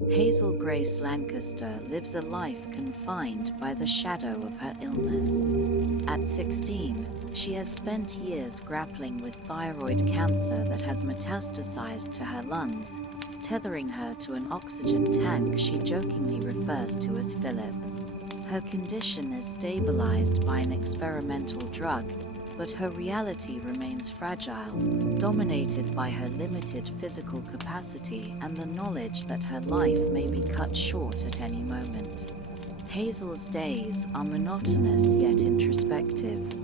Hazel Grace Lancaster lives a life confined by the shadow of her illness. At 16, she has spent years grappling with thyroid cancer that has metastasized to her lungs, tethering her to an oxygen tank she jokingly refers to as Philip. Her condition is stabilized by an experimental drug, but her reality remains fragile, dominated by her limited physical capacity and the knowledge that her life may be cut short at any moment. Hazel's days are monotonous yet introspective.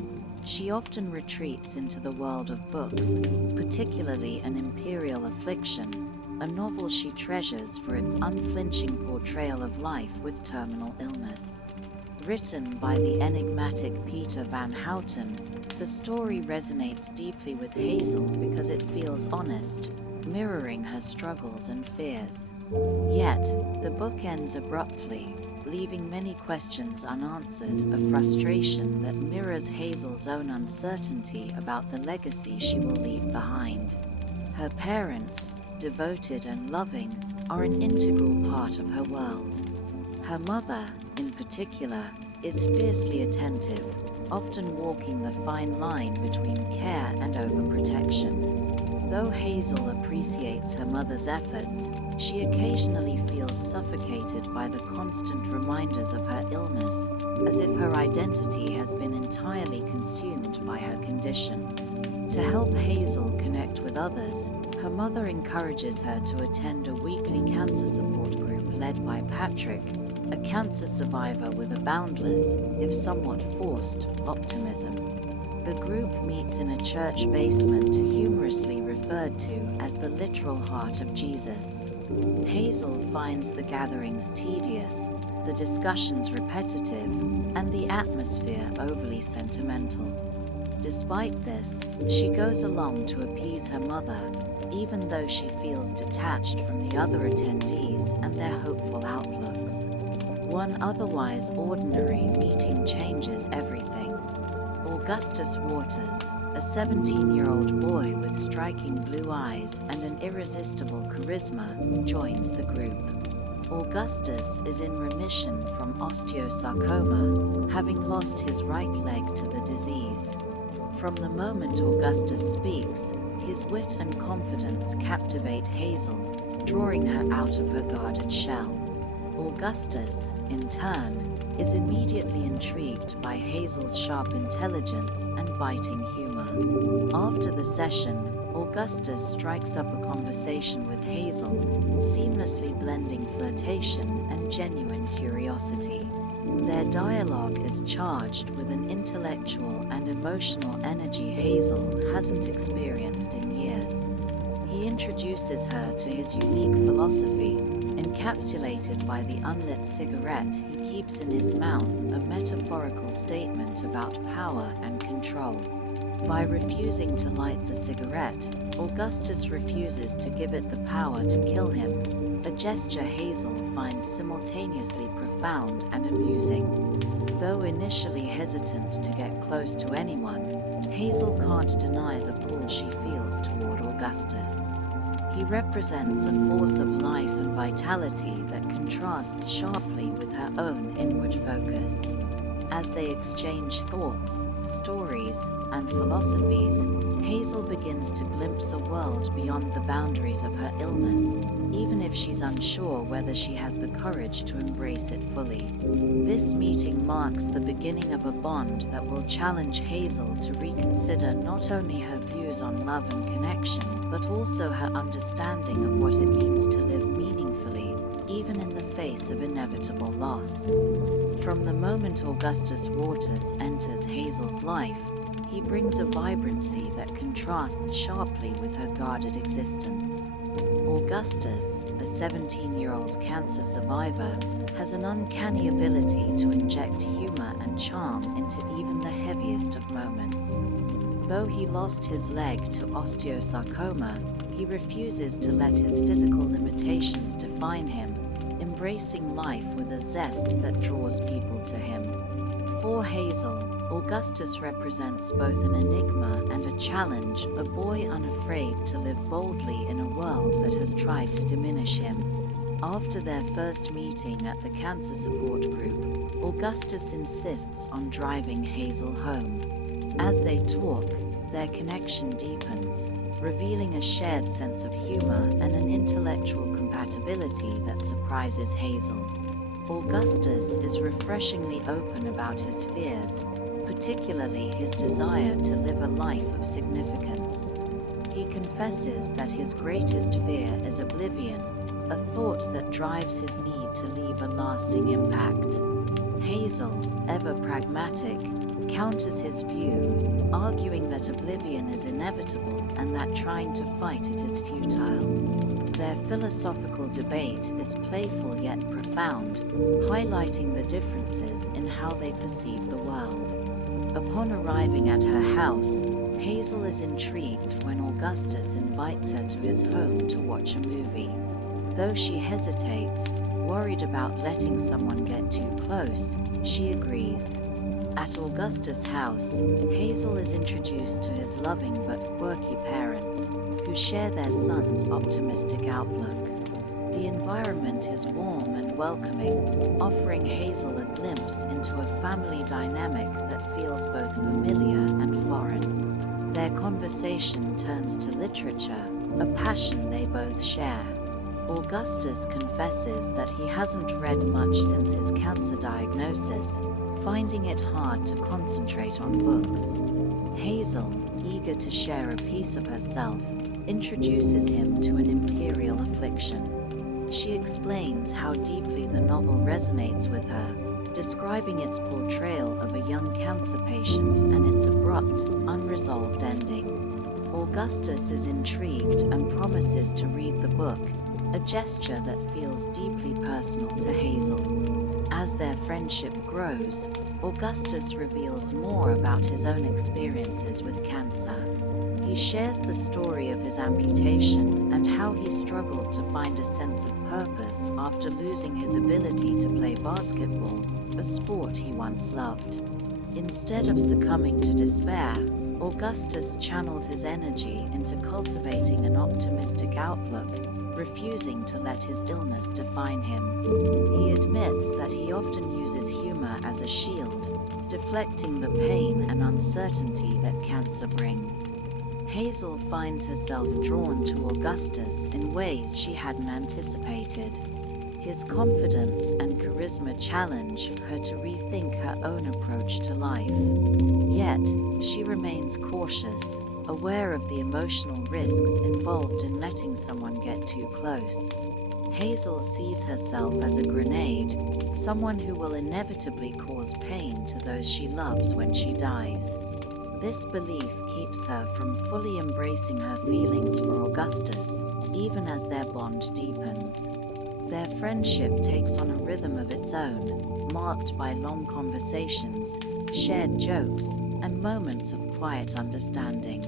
She often retreats into the world of books, particularly An Imperial Affliction, a novel she treasures for its unflinching portrayal of life with terminal illness. Written by the enigmatic Peter Van Houten, the story resonates deeply with Hazel because it feels honest, mirroring her struggles and fears. Yet, the book ends abruptly, leaving many questions unanswered, a frustration that mirrors Hazel's own uncertainty about the legacy she will leave behind. Her parents, devoted and loving, are an integral part of her world. Her mother, in particular, is fiercely attentive, often walking the fine line between care and overprotection. Though Hazel appreciates her mother's efforts, she occasionally feels suffocated by the constant reminders of her illness, as if her identity has been entirely consumed by her condition. To help Hazel connect with others, her mother encourages her to attend a weekly cancer support group led by Patrick, a cancer survivor with a boundless, if somewhat forced, optimism. The group meets in a church basement, humorously referred to as the literal heart of Jesus. Hazel finds the gatherings tedious, the discussions repetitive, and the atmosphere overly sentimental. Despite this, she goes along to appease her mother, even though she feels detached from the other attendees and their hopeful outlooks. One otherwise ordinary meeting changes everything. Augustus Waters, a 17-year-old boy with striking blue eyes and an irresistible charisma, joins the group. Augustus is in remission from osteosarcoma, having lost his right leg to the disease. From the moment Augustus speaks, his wit and confidence captivate Hazel, drawing her out of her guarded shell. Augustus, in turn, is immediately intrigued by Hazel's sharp intelligence and biting humor. After the session, Augustus strikes up a conversation with Hazel, seamlessly blending flirtation and genuine curiosity. Their dialogue is charged with an intellectual and emotional energy Hazel hasn't experienced in years. He introduces her to his unique philosophy, encapsulated by the unlit cigarette he keeps in his mouth, a metaphorical statement about power and control. By refusing to light the cigarette, Augustus refuses to give it the power to kill him, a gesture Hazel finds simultaneously profound and amusing. Though initially hesitant to get close to anyone, Hazel can't deny the pull she feels toward Augustus. He represents a force of life and vitality that contrasts sharply with her own inward focus. As they exchange thoughts, stories, and philosophies, Hazel begins to glimpse a world beyond the boundaries of her illness, even if she's unsure whether she has the courage to embrace it fully. This meeting marks the beginning of a bond that will challenge Hazel to reconsider not only her views on love and connection, but also her understanding of what it means to live meaningfully, even in the face of inevitable loss. From the moment Augustus Waters enters Hazel's life, he brings a vibrancy that contrasts sharply with her guarded existence. Augustus, a 17-year-old cancer survivor, has an uncanny ability to inject humor and charm into even the heaviest of moments. Though he lost his leg to osteosarcoma, he refuses to let his physical limitations define him, embracing life with a zest that draws people to him. For Hazel, Augustus represents both an enigma and a challenge, a boy unafraid to live boldly in a world that has tried to diminish him. After their first meeting at the cancer support group, Augustus insists on driving Hazel home. As they talk, their connection deepens, revealing a shared sense of humor and an intellectual compatibility that surprises Hazel. Augustus is refreshingly open about his fears, particularly his desire to live a life of significance. He confesses that his greatest fear is oblivion, a thought that drives his need to leave a lasting impact. Hazel, ever pragmatic, counters his view, arguing that oblivion is inevitable and that trying to fight it is futile. Their philosophical debate is playful yet profound, highlighting the differences in how they perceive the world. Upon arriving at her house, Hazel is intrigued when Augustus invites her to his home to watch a movie. Though she hesitates, worried about letting someone get too close, she agrees. At Augustus' house, Hazel is introduced to his loving but quirky parents, who share their son's optimistic outlook. The environment is warm and welcoming, offering Hazel a glimpse into a family dynamic that feels both familiar and foreign. Their conversation turns to literature, a passion they both share. Augustus confesses that he hasn't read much since his cancer diagnosis, finding it hard to concentrate on books. Hazel, eager to share a piece of herself, introduces him to an imperial affliction. She explains how deeply the novel resonates with her, describing its portrayal of a young cancer patient and its abrupt, unresolved ending. Augustus is intrigued and promises to read the book, a gesture that feels deeply personal to Hazel. As their friendship grows, Augustus reveals more about his own experiences with cancer. He shares the story of his amputation and how he struggled to find a sense of purpose after losing his ability to play basketball, a sport he once loved. Instead of succumbing to despair, Augustus channeled his energy into cultivating an optimistic outlook, refusing to let his illness define him. He admits that he often uses humor as a shield, deflecting the pain and uncertainty that cancer brings. Hazel finds herself drawn to Augustus in ways she hadn't anticipated. His confidence and charisma challenge her to rethink her own approach to life. Yet, she remains cautious, aware of the emotional risks involved in letting someone get too close. Hazel sees herself as a grenade, someone who will inevitably cause pain to those she loves when she dies. This belief keeps her from fully embracing her feelings for Augustus, even as their bond deepens. Their friendship takes on a rhythm of its own, marked by long conversations, shared jokes, and moments of quiet understanding.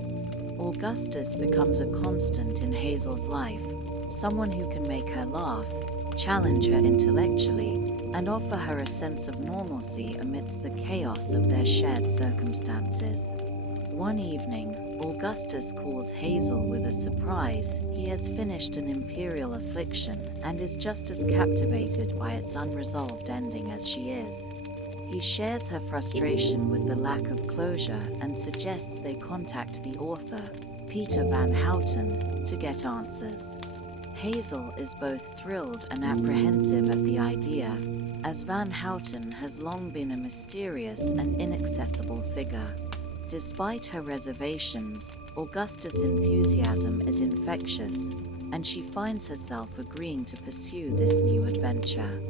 Augustus becomes a constant in Hazel's life, someone who can make her laugh, challenge her intellectually, and offer her a sense of normalcy amidst the chaos of their shared circumstances. One evening, Augustus calls Hazel with a surprise. He has finished an imperial affliction and is just as captivated by its unresolved ending as she is. He shares her frustration with the lack of closure and suggests they contact the author, Peter Van Houten, to get answers. Hazel is both thrilled and apprehensive at the idea, as Van Houten has long been a mysterious and inaccessible figure. Despite her reservations, Augustus' enthusiasm is infectious, and she finds herself agreeing to pursue this new adventure.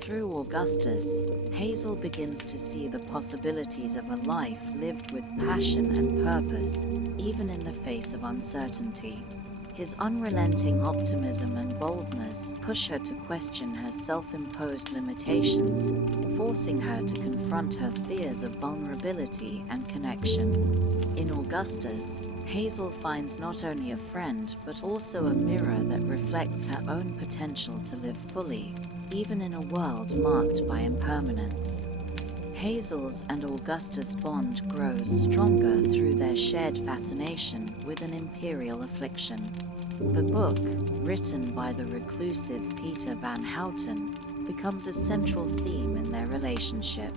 Through Augustus, Hazel begins to see the possibilities of a life lived with passion and purpose, even in the face of uncertainty. His unrelenting optimism and boldness push her to question her self-imposed limitations, forcing her to confront her fears of vulnerability and connection. In Augustus, Hazel finds not only a friend but also a mirror that reflects her own potential to live fully, even in a world marked by impermanence. Hazel's and Augustus' bond grows stronger through their shared fascination with an imperial affliction. The book, written by the reclusive Peter Van Houten, becomes a central theme in their relationship.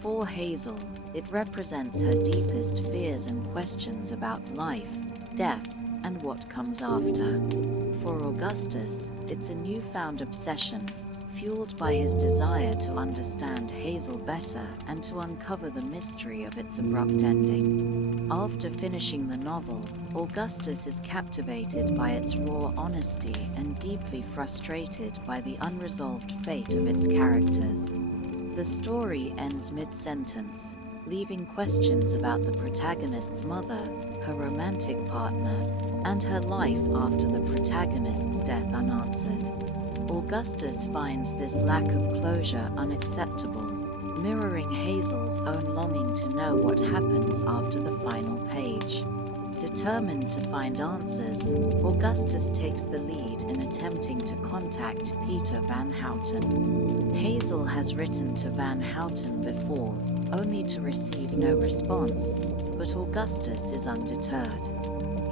For Hazel, it represents her deepest fears and questions about life, death, and what comes after. For Augustus, it's a newfound obsession, fueled by his desire to understand Hazel better and to uncover the mystery of its abrupt ending. After finishing the novel, Augustus is captivated by its raw honesty and deeply frustrated by the unresolved fate of its characters. The story ends mid-sentence, leaving questions about the protagonist's mother, her romantic partner, and her life after the protagonist's death unanswered. Augustus finds this lack of closure unacceptable, mirroring Hazel's own longing to know what happens after the final page. Determined to find answers, Augustus takes the lead in attempting to contact Peter Van Houten. Hazel has written to Van Houten before, only to receive no response, but Augustus is undeterred.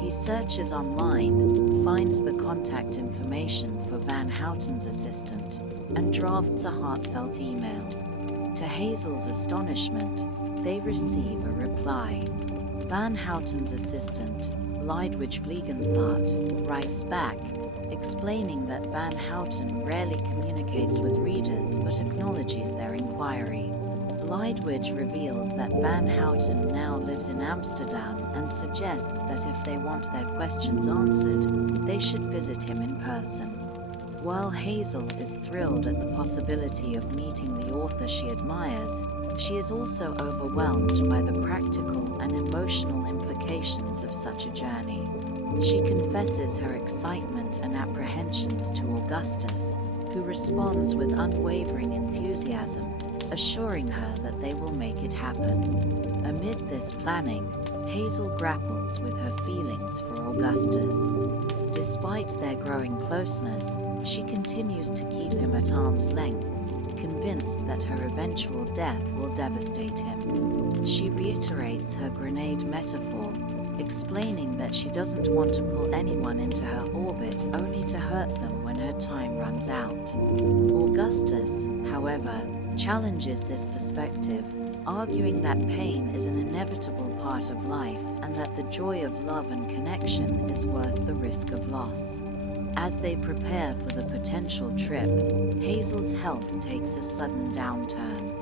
He searches online, finds the contact information for Van Houten's assistant, and drafts a heartfelt email. To Hazel's astonishment, they receive a reply. Van Houten's assistant, Lydwidge Vliegenthart, writes back, explaining that Van Houten rarely communicates with readers but acknowledges their inquiry. Lydwidge reveals that Van Houten now lives in Amsterdam and suggests that if they want their questions answered, they should visit him in person. While Hazel is thrilled at the possibility of meeting the author she admires, she is also overwhelmed by the practical and emotional implications of such a journey. She confesses her excitement and apprehensions to Augustus, who responds with unwavering enthusiasm, assuring her that they will make it happen. Amid this planning, Hazel grapples with her feelings for Augustus. Despite their growing closeness, she continues to keep him at arm's length, convinced that her eventual death will devastate him. She reiterates her grenade metaphor, explaining that she doesn't want to pull anyone into her orbit only to hurt them when her time runs out. Augustus, however, challenges this perspective, arguing that pain is an inevitable part of life and that the joy of love and connection is worth the risk of loss. As they prepare for the potential trip, Hazel's health takes a sudden downturn.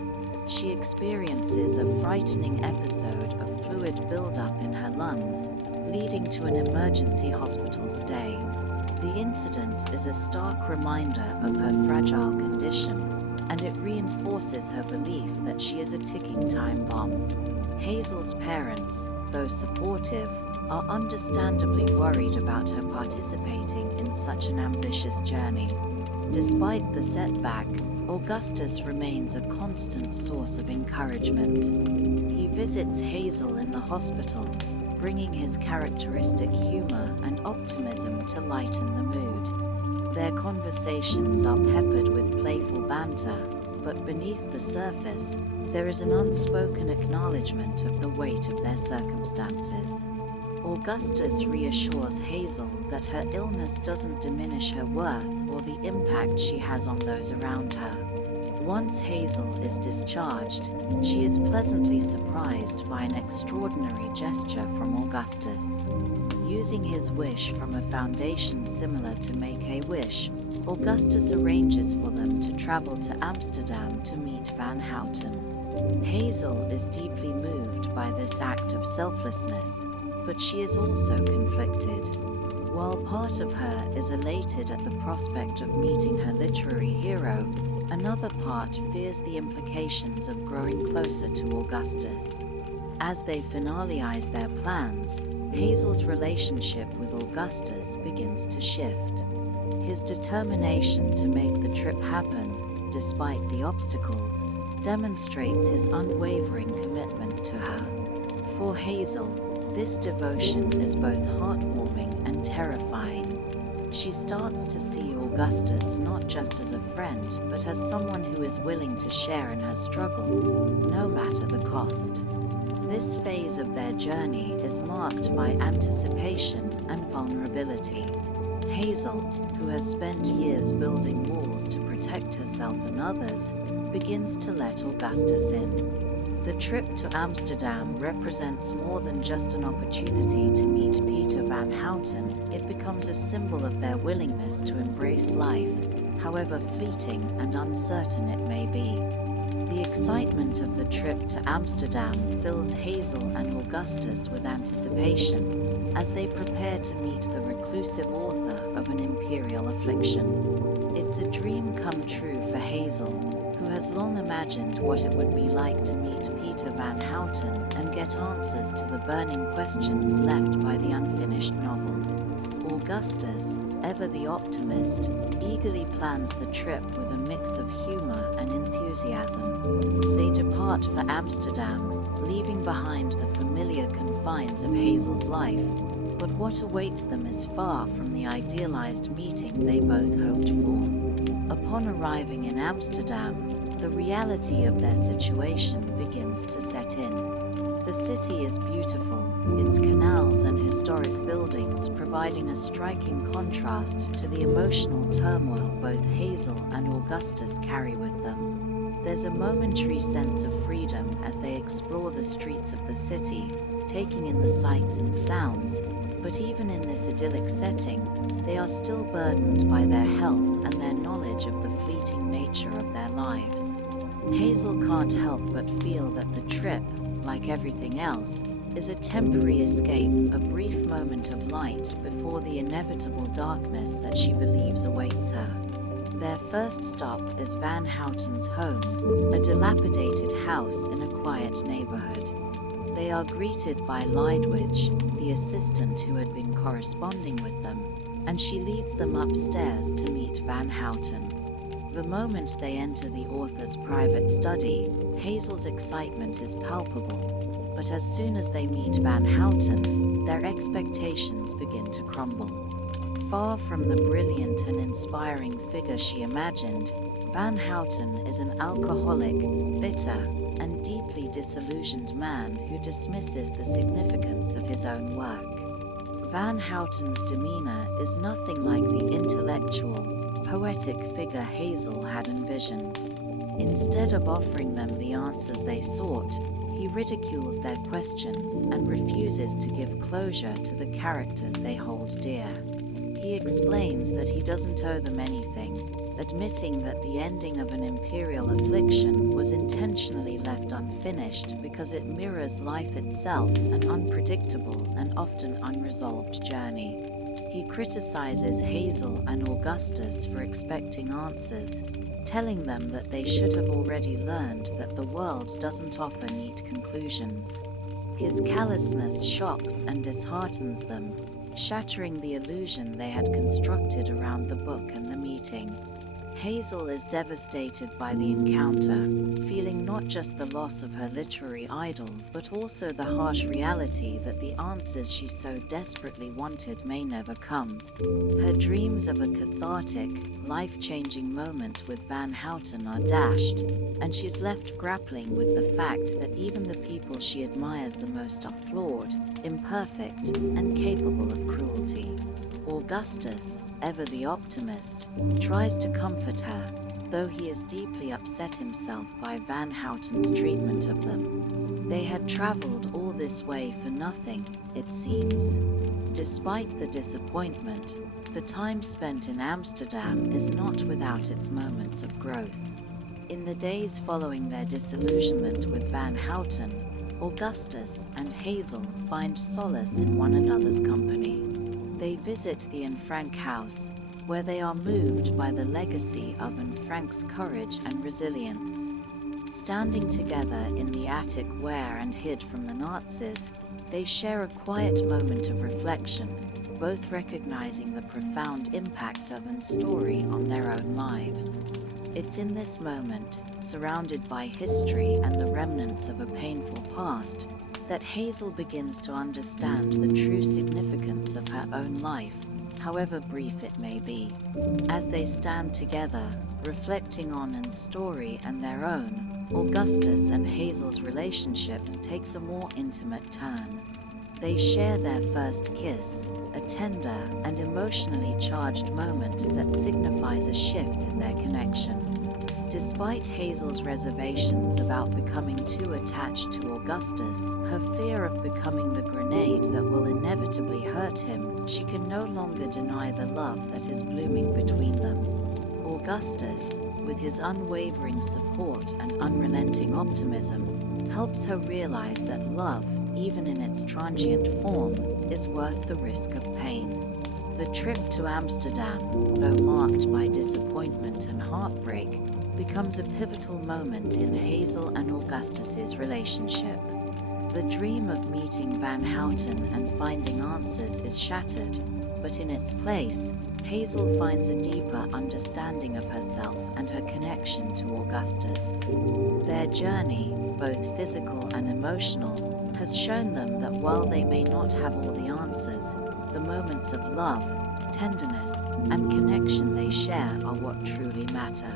She experiences a frightening episode of fluid buildup in her lungs, leading to an emergency hospital stay. The incident is a stark reminder of her fragile condition, and it reinforces her belief that she is a ticking time bomb. Hazel's parents, though supportive, are understandably worried about her participating in such an ambitious journey. Despite the setback, Augustus remains a constant source of encouragement. He visits Hazel in the hospital, bringing his characteristic humor and optimism to lighten the mood. Their conversations are peppered with playful banter, but beneath the surface, there is an unspoken acknowledgement of the weight of their circumstances. Augustus reassures Hazel that her illness doesn't diminish her worth or the impact she has on those around her. Once Hazel is discharged, she is pleasantly surprised by an extraordinary gesture from Augustus. Using his wish from a foundation similar to Make-A-Wish, Augustus arranges for them to travel to Amsterdam to meet Van Houten. Hazel is deeply moved by this act of selflessness, but she is also conflicted. While part of her is elated at the prospect of meeting her literary hero, another part fears the implications of growing closer to Augustus. As they finalize their plans, Hazel's relationship with Augustus begins to shift. His determination to make the trip happen, despite the obstacles, demonstrates his unwavering commitment to her. For Hazel, this devotion is both heartwarming and terrifying. She starts to see Augustus not just as a friend, but as someone who is willing to share in her struggles, no matter the cost. This phase of their journey is marked by anticipation and vulnerability. Hazel, who has spent years building walls to protect herself and others, begins to let Augustus in. The trip to Amsterdam represents more than just an opportunity to meet Peter Van Houten. It becomes a symbol of their willingness to embrace life, however fleeting and uncertain it may be. The excitement of the trip to Amsterdam fills Hazel and Augustus with anticipation as they prepare to meet the reclusive author of An Imperial Affliction. It's a dream come true for Hazel, who has long imagined what it would be like to meet Peter Van Houten and get answers to the burning questions left by the unfinished novel. Augustus, ever the optimist, eagerly plans the trip with a mix of humor and enthusiasm. They depart for Amsterdam, leaving behind the familiar confines of Hazel's life, but what awaits them is far from the idealized meeting they both hoped for. Upon arriving in Amsterdam, the reality of their situation begins to set in. The city is beautiful, its canals and historic buildings providing a striking contrast to the emotional turmoil both Hazel and Augustus carry with them. There's a momentary sense of freedom as they explore the streets of the city, taking in the sights and sounds, but even in this idyllic setting, they are still burdened by their health and their knowledge of the fleeting nature of their lives. Hazel can't help but feel that the trip, like everything else, is a temporary escape, a brief moment of light before the inevitable darkness that she believes awaits her. Their first stop is Van Houten's home, a dilapidated house in a quiet neighborhood. They are greeted by Lydwidge, the assistant who had been corresponding with them, and she leads them upstairs to meet Van Houten. The moment they enter the author's private study, Hazel's excitement is palpable, but as soon as they meet Van Houten, their expectations begin to crumble. Far from the brilliant and inspiring figure she imagined, Van Houten is an alcoholic, bitter, and deeply disillusioned man who dismisses the significance of his own work. Van Houten's demeanor is nothing like the intellectual, poetic figure Hazel had envisioned. Instead of offering them the answers they sought, he ridicules their questions and refuses to give closure to the characters they hold dear. He explains that he doesn't owe them anything, admitting that the ending of An Imperial Affliction was intentionally left unfinished because it mirrors life itself, an unpredictable and often unresolved journey. He criticizes Hazel and Augustus for expecting answers, telling them that they should have already learned that the world doesn't offer neat conclusions. His callousness shocks and disheartens them, shattering the illusion they had constructed around the book and the meeting. Hazel is devastated by the encounter, feeling not just the loss of her literary idol, but also the harsh reality that the answers she so desperately wanted may never come. Her dreams of a cathartic, life-changing moment with Van Houten are dashed, and she's left grappling with the fact that even the people she admires the most are flawed, imperfect, and capable of cruelty. Augustus, ever the optimist, tries to comfort her, though he is deeply upset himself by Van Houten's treatment of them. They had traveled all this way for nothing, it seems. Despite the disappointment, the time spent in Amsterdam is not without its moments of growth. In the days following their disillusionment with Van Houten, Augustus and Hazel find solace in one another's company. They visit the Anne Frank house, where they are moved by the legacy of Anne Frank's courage and resilience. Standing together in the attic where and hid from the Nazis, they share a quiet moment of reflection, both recognizing the profound impact of Anne's story on their own lives. It's in this moment, surrounded by history and the remnants of a painful past, that Hazel begins to understand the true significance of her own life, however brief it may be. As they stand together, reflecting on Anne's story and their own, Augustus and Hazel's relationship takes a more intimate turn. They share their first kiss, a tender and emotionally charged moment that signifies a shift in their connection. Despite Hazel's reservations about becoming too attached to Augustus, her fear of becoming the grenade that will inevitably hurt him, she can no longer deny the love that is blooming between them. Augustus, with his unwavering support and unrelenting optimism, helps her realize that love, even in its transient form, is worth the risk of pain. The trip to Amsterdam, though marked by disappointment and heartbreak, becomes a pivotal moment in Hazel and Augustus's relationship. The dream of meeting Van Houten and finding answers is shattered, but in its place, Hazel finds a deeper understanding of herself and her connection to Augustus. Their journey, both physical and emotional, has shown them that while they may not have all the answers, the moments of love, tenderness, and connection they share are what truly matter.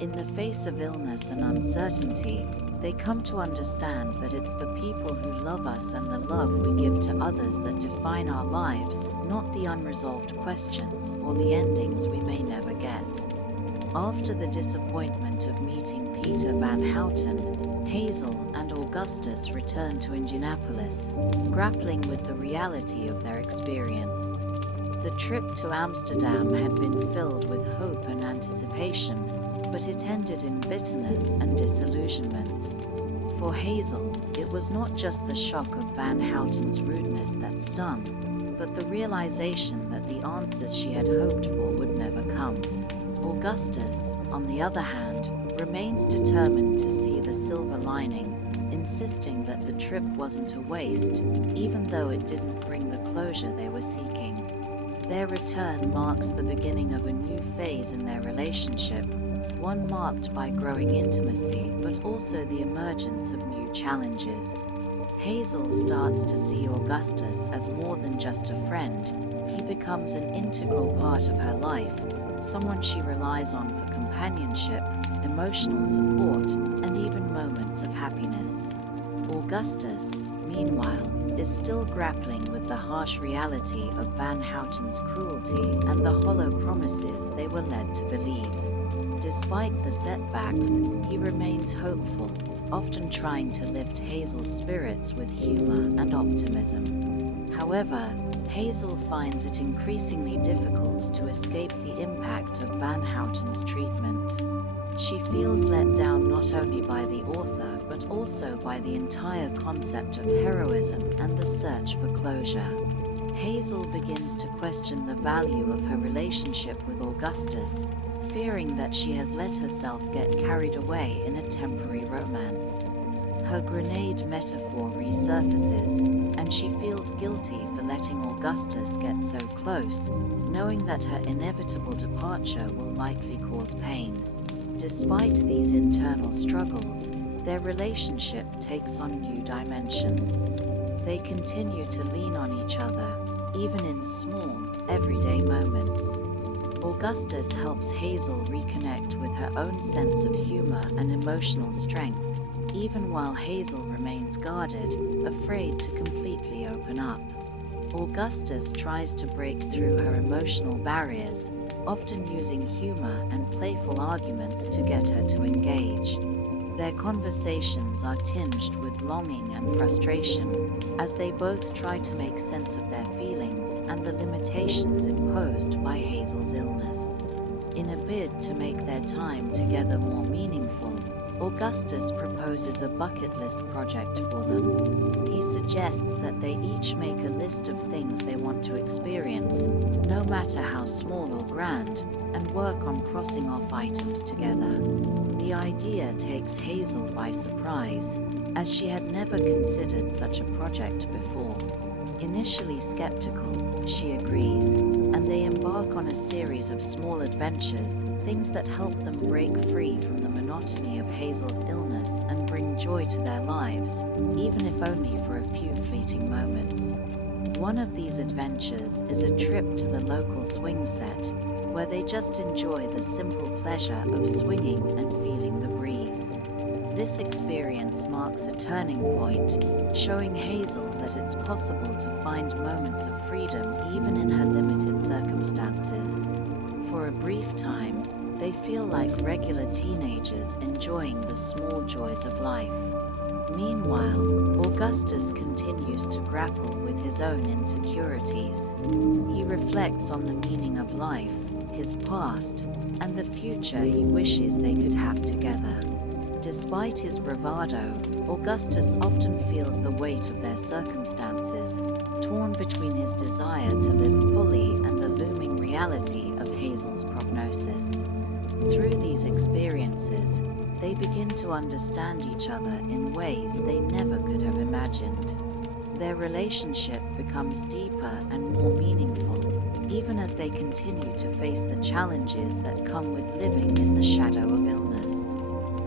In the face of illness and uncertainty, they come to understand that it's the people who love us and the love we give to others that define our lives, not the unresolved questions or the endings we may never get. After the disappointment of meeting Peter Van Houten, Hazel and Augustus return to Indianapolis, grappling with the reality of their experience. The trip to Amsterdam had been filled with hope and anticipation, but it ended in bitterness and disillusionment. For Hazel, it was not just the shock of Van Houten's rudeness that stung, but the realization that the answers she had hoped for would never come. Augustus, on the other hand, remains determined to see the silver lining, insisting that the trip wasn't a waste, even though it didn't bring the closure they were seeking. Their return marks the beginning of a new phase in their relationship, one marked by growing intimacy but also the emergence of new challenges. Hazel starts to see Augustus as more than just a friend. He becomes an integral part of her life, someone she relies on for companionship, emotional support, and even moments of happiness. Augustus, meanwhile, is still grappling with the harsh reality of Van Houten's cruelty and the hollow promises they were led to believe. Despite the setbacks, he remains hopeful, often trying to lift Hazel's spirits with humor and optimism. However, Hazel finds it increasingly difficult to escape the impact of Van Houten's treatment. She feels let down not only by the author, but also by the entire concept of heroism and the search for closure. Hazel begins to question the value of her relationship with Augustus, fearing that she has let herself get carried away in a temporary romance. Her grenade metaphor resurfaces, and she feels guilty for letting Augustus get so close, knowing that her inevitable departure will likely cause pain. Despite these internal struggles, their relationship takes on new dimensions. They continue to lean on each other, even in small, everyday moments. Augustus helps Hazel reconnect with her own sense of humor and emotional strength, even while Hazel remains guarded, afraid to completely open up. Augustus tries to break through her emotional barriers, often using humor and playful arguments to get her to engage. Their conversations are tinged with longing and frustration, as they both try to make sense of their feelings and the limitations imposed by Hazel's illness. In a bid to make their time together more meaningful, Augustus proposes a bucket list project for them. He suggests that they each make a list of things they want to experience, no matter how small or grand, and work on crossing off items together. The idea takes Hazel by surprise, as she had never considered such a project before. Initially skeptical, she agrees, and they embark on a series of small adventures, things that help them break free from the monotony of Hazel's illness and bring joy to their lives, even if only for a few fleeting moments. One of these adventures is a trip to the local swing set, where they just enjoy the simple pleasure of swinging and feeling the breeze. This experience marks a turning point, showing Hazel that it's possible to find moments of freedom even in her limited circumstances. For a brief time, they feel like regular teenagers enjoying the small joys of life. Meanwhile, Augustus continues to grapple with his own insecurities. He reflects on the meaning of life, his past, and the future he wishes they could have together. Despite his bravado, Augustus often feels the weight of their circumstances, torn between his desire to live fully and the looming reality of Hazel's prognosis. Through these experiences, they begin to understand each other in ways they never could have imagined. Their relationship becomes deeper and more meaningful, even as they continue to face the challenges that come with living in the shadow of illness.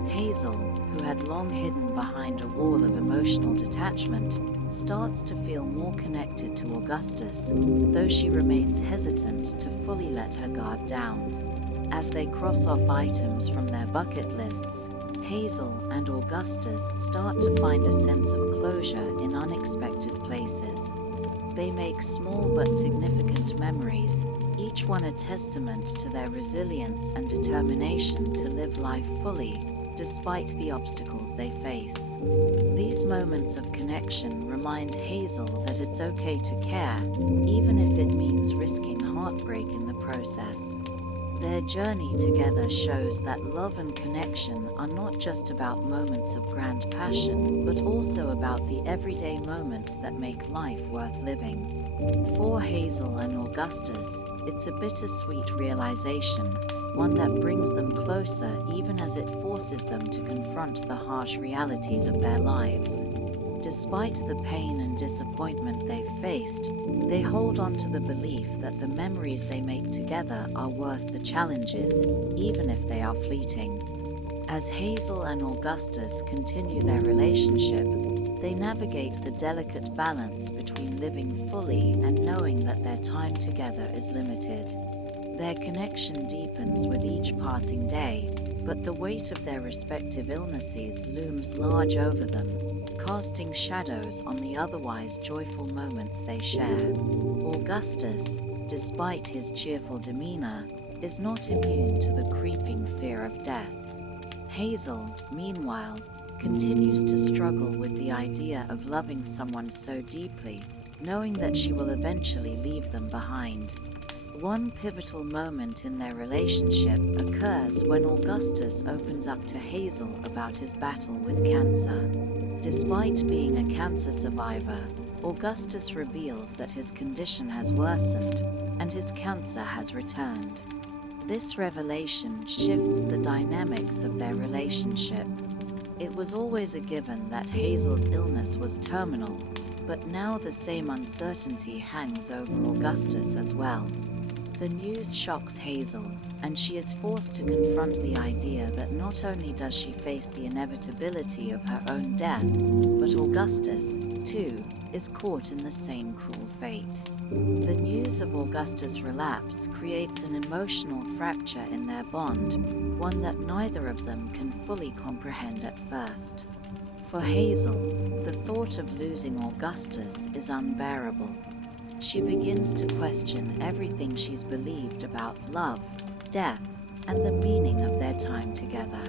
Hazel, who had long hidden behind a wall of emotional detachment, starts to feel more connected to Augustus, though she remains hesitant to fully let her guard down. As they cross off items from their bucket lists, Hazel and Augustus start to find a sense of closure in unexpected places. They make small but significant memories, each one a testament to their resilience and determination to live life fully, despite the obstacles they face. These moments of connection remind Hazel that it's okay to care, even if it means risking heartbreak in the process. Their journey together shows that love and connection are not just about moments of grand passion, but also about the everyday moments that make life worth living. For Hazel and Augustus, it's a bittersweet realization, one that brings them closer even as it forces them to confront the harsh realities of their lives. Despite the pain and disappointment they've faced, they hold on to the belief that the memories they make together are worth the challenges, even if they are fleeting. As Hazel and Augustus continue their relationship, they navigate the delicate balance between living fully and knowing that their time together is limited. Their connection deepens with each passing day, but the weight of their respective illnesses looms large over them, casting shadows on the otherwise joyful moments they share. Augustus, despite his cheerful demeanor, is not immune to the creeping fear of death. Hazel, meanwhile, continues to struggle with the idea of loving someone so deeply, knowing that she will eventually leave them behind. One pivotal moment in their relationship occurs when Augustus opens up to Hazel about his battle with cancer. Despite being a cancer survivor, Augustus reveals that his condition has worsened and his cancer has returned. This revelation shifts the dynamics of their relationship. It was always a given that Hazel's illness was terminal, but now the same uncertainty hangs over Augustus as well. The news shocks Hazel, and she is forced to confront the idea that not only does she face the inevitability of her own death, but Augustus, too, is caught in the same cruel fate. The news of Augustus' relapse creates an emotional fracture in their bond, one that neither of them can fully comprehend at first. For Hazel, the thought of losing Augustus is unbearable. She begins to question everything she's believed about love, death, and the meaning of their time together.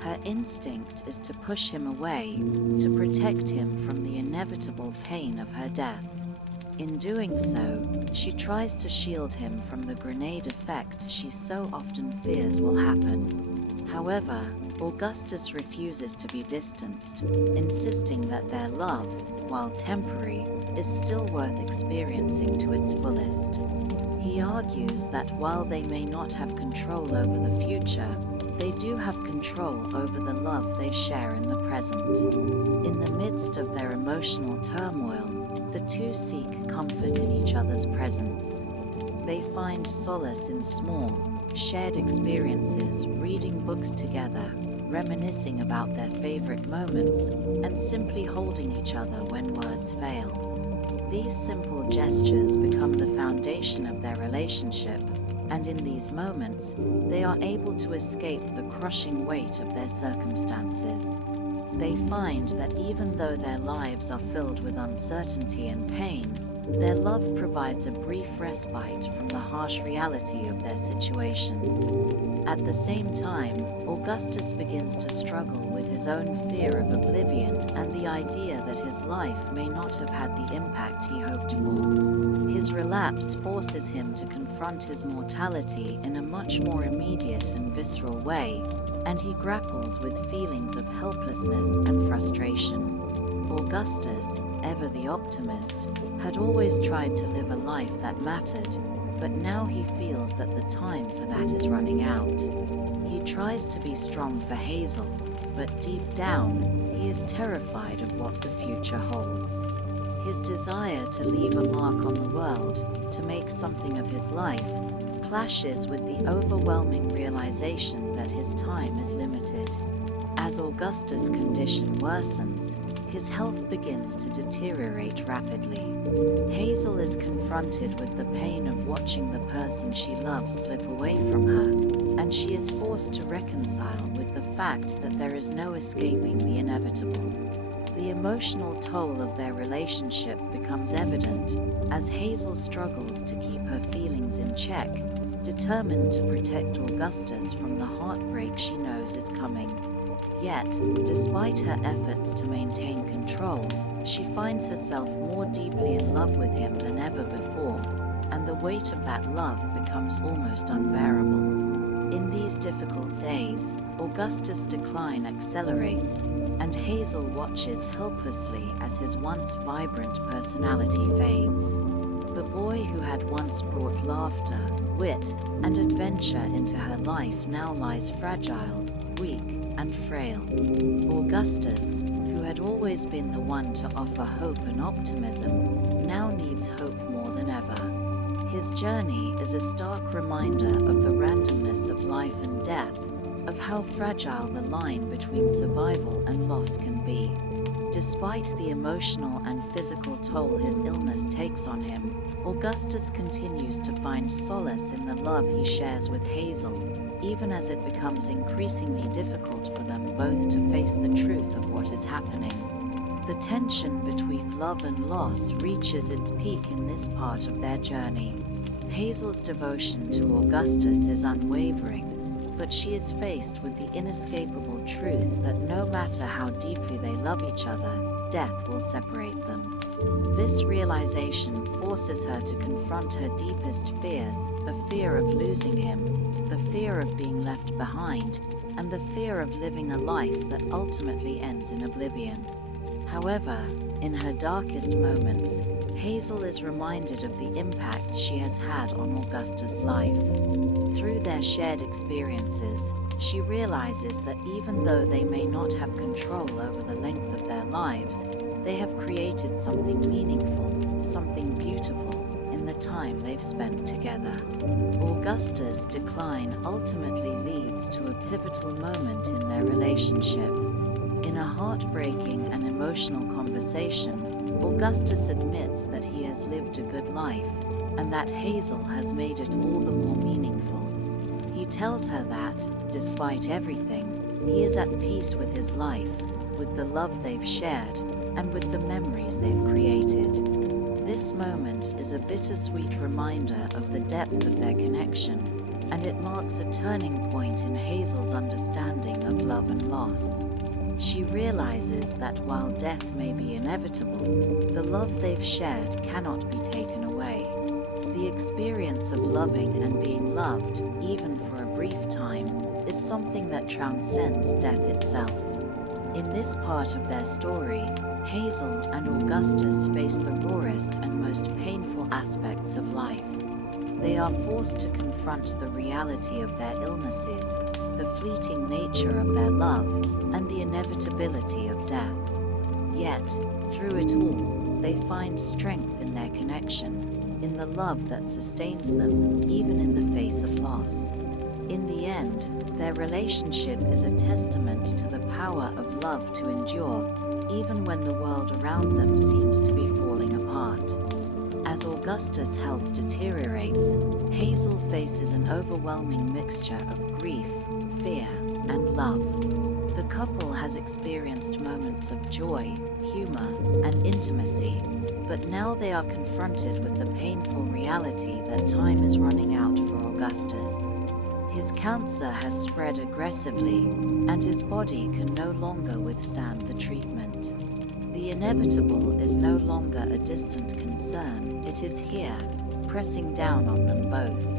Her instinct is to push him away, to protect him from the inevitable pain of her death. In doing so, she tries to shield him from the grenade effect she so often fears will happen. However, Augustus refuses to be distanced, insisting that their love, while temporary, is still worth experiencing to its fullest. He argues that while they may not have control over the future, they do have control over the love they share in the present. In the midst of their emotional turmoil, the two seek comfort in each other's presence. They find solace in small, shared experiences, reading books together, reminiscing about their favorite moments, and simply holding each other when words fail. These simple gestures become the foundation of their relationship, and in these moments, they are able to escape the crushing weight of their circumstances. they find that even though their lives are filled with uncertainty and pain, their love provides a brief respite from the harsh reality of their situations. At the same time, Augustus begins to struggle with his own fear of oblivion and the idea that his life may not have had the impact he hoped for. His relapse forces him to confront his mortality in a much more immediate and visceral way, and he grapples with feelings of helplessness and frustration. Augustus, ever the optimist, had always tried to live a life that mattered, but now he feels that the time for that is running out. He tries to be strong for Hazel, but deep down, he is terrified of what the future holds. His desire to leave a mark on the world, to make something of his life, clashes with the overwhelming realization that his time is limited. As Augustus' condition worsens, his health begins to deteriorate rapidly. Hazel is confronted with the pain of watching the person she loves slip away from her, and she is forced to reconcile with the fact that there is no escaping the inevitable. The emotional toll of their relationship becomes evident as Hazel struggles to keep her feelings in check, determined to protect Augustus from the heartbreak she knows is coming. Yet, despite her efforts to maintain control, she finds herself more deeply in love with him than ever before, and the weight of that love becomes almost unbearable. In these difficult days, Augustus' decline accelerates, and Hazel watches helplessly as his once vibrant personality fades. The boy who had once brought laughter, wit, and adventure into her life now lies fragile, weak, and frail. Augustus, who had always been the one to offer hope and optimism, now needs hope more than ever. His journey is a stark reminder of the randomness of life and death, of how fragile the line between survival and loss can be. Despite the emotional and physical toll his illness takes on him, Augustus continues to find solace in the love he shares with Hazel, even as it becomes increasingly difficult for them both to face the truth of what is happening. The tension between love and loss reaches its peak in this part of their journey. Hazel's devotion to Augustus is unwavering, but she is faced with the inescapable truth that no matter how deeply they love each other, death will separate them. This realization forces her to confront her deepest fears, the fear of losing him, the fear of being left behind, and the fear of living a life that ultimately ends in oblivion. However, in her darkest moments, Hazel is reminded of the impact she has had on Augustus' life. Through their shared experiences, she realizes that even though they may not have control over the length of their lives, they have created something meaningful, something beautiful, in the time they've spent together. Augustus' decline ultimately leads to a pivotal moment in their relationship. In a heartbreaking and emotional conversation, Augustus admits that he has lived a good life, and that Hazel has made it all the more meaningful. He tells her that, despite everything, he is at peace with his life, with the love they've shared, and with the memories they've created. This moment is a bittersweet reminder of the depth of their connection, and it marks a turning point in Hazel's understanding of love and loss. She realizes that while death may be inevitable, the love they've shared cannot be taken away. The experience of loving and being loved, even for a brief time, is something that transcends death itself. In this part of their story, Hazel and Augustus face the rawest and most painful aspects of life. They are forced to confront the reality of their illnesses, the fleeting nature of their love, and the inevitability of death. Yet, through it all, they find strength in their connection, in the love that sustains them, even in the face of loss. In the end, their relationship is a testament to the power of love to endure, even when the world around them seems to be falling apart. As Augustus' health deteriorates, Hazel faces an overwhelming mixture of grief, fear, and love. The couple has has experienced moments of joy, humor, and intimacy, but now they are confronted with the painful reality that time is running out for Augustus. His cancer has spread aggressively, and his body can no longer withstand the treatment. The inevitable is no longer a distant concern, it is here, pressing down on them both.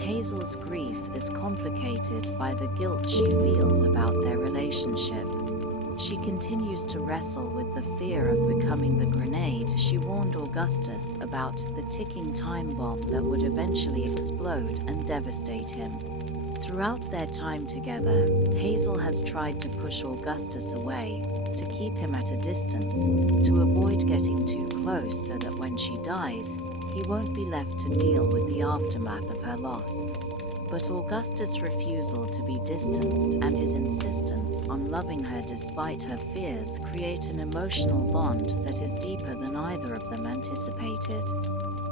Hazel's grief is complicated by the guilt she feels about their relationship. She continues to wrestle with the fear of becoming the grenade she warned Augustus about, the ticking time bomb that would eventually explode and devastate him. Throughout their time together, Hazel has tried to push Augustus away, to keep him at a distance, to avoid getting too close so that when she dies, he won't be left to deal with the aftermath of her loss. But Augustus' refusal to be distanced and his insistence on loving her despite her fears create an emotional bond that is deeper than either of them anticipated.